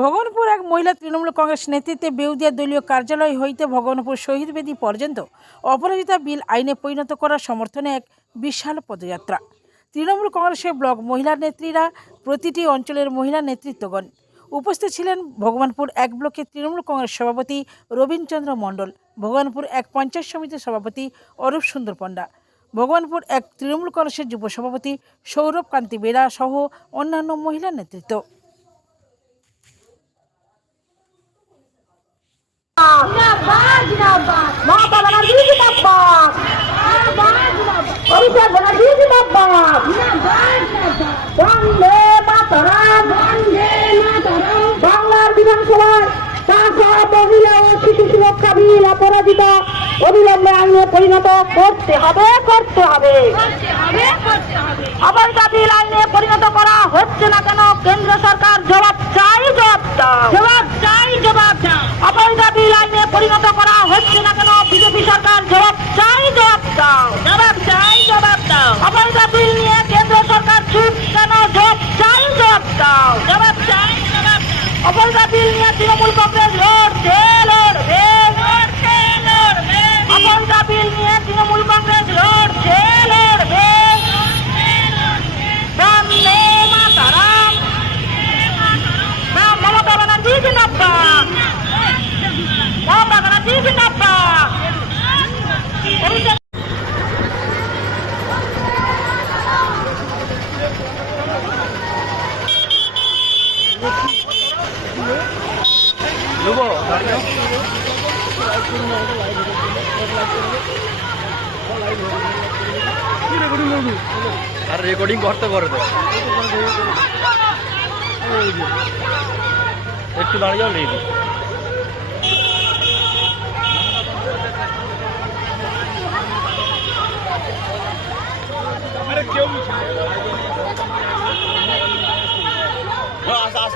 ভগবানপুর এক মহিলা তৃণমূল কংগ্রেস নেতৃত্বে বেউদিয়া দলীয় কার্যালয় হইতে ভগবানপুর শহীদ বেদী পর্যন্ত অপরাজিতা বিল আইনে পরিণত করার সমর্থনে এক বিশাল পদযাত্রা। তৃণমূল কংগ্রেসের ব্লক মহিলা নেত্রীরা প্রতিটি অঞ্চলের মহিলা নেতৃত্বগণ উপস্থিত ছিলেন ভগবানপুর এক ব্লকের তৃণমূল কংগ্রেস সভাপতি রবীন্দ্রচন্দ্র মণ্ডল, ভগবানপুর এক পঞ্চায়েত সমিতির সভাপতি অরূপ সুন্দর পণ্ডা, ভগবানপুর এক তৃণমূল কংগ্রেসের যুব সভাপতি সৌরভ কান্তি বেরা সহ অন্যান্য মহিলা নেতৃত্ব জিন্দাবাদ জিন্দাবাদ মমতা ব্যানার্জি জিন্দাবাদ। অভিষেক ব্যানার্জি জিন্দাবাদ। বন্দে মাতরম। বাংলার বিধানসভায় পাশা মহিলা ও শিশু সুরক্ষা বিল অপরাজিত। অবিলম্বে আইনে পরিণত করতে হবে করতে হবে। অবৈধ বিল আইনে পরিণত করা হচ্ছে না কেন? কেন্দ্র সরকার জবাব চাই জবাব দাও জবাব চাই জবাব দাও বিল আইনে পরিণত করা হচ্ছে না কেন? বিজেপি সরকার জবাব চাই, জবাব দাও। জবাব চাই, জবাব দাও। অবৈধ বিল নিয়ে কেন্দ্র সরকার চুপ কেন? জবাব চাই, জবাব দাও। জবাব চাই, জবাব অবৈধ বিল নিয়ে তৃণমূল কংগ্রেস লড়ছে লড়বে লড়ছে লড়বে অবৈধ বিল নিয়ে তৃণমূল কংগ্রেস লড়ছে লড়বে বন্দে মাতারাম নাম মমতা ব্যানার্জি জিন্দাবাদ মমতা ব্যানার্জি জিন্দাবাদ অভিষেক লুবো আর রেকর্ডিং করতে করে তো। একটু দাঁড়িয়ে যাও।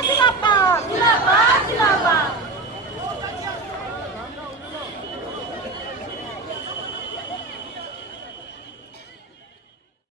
待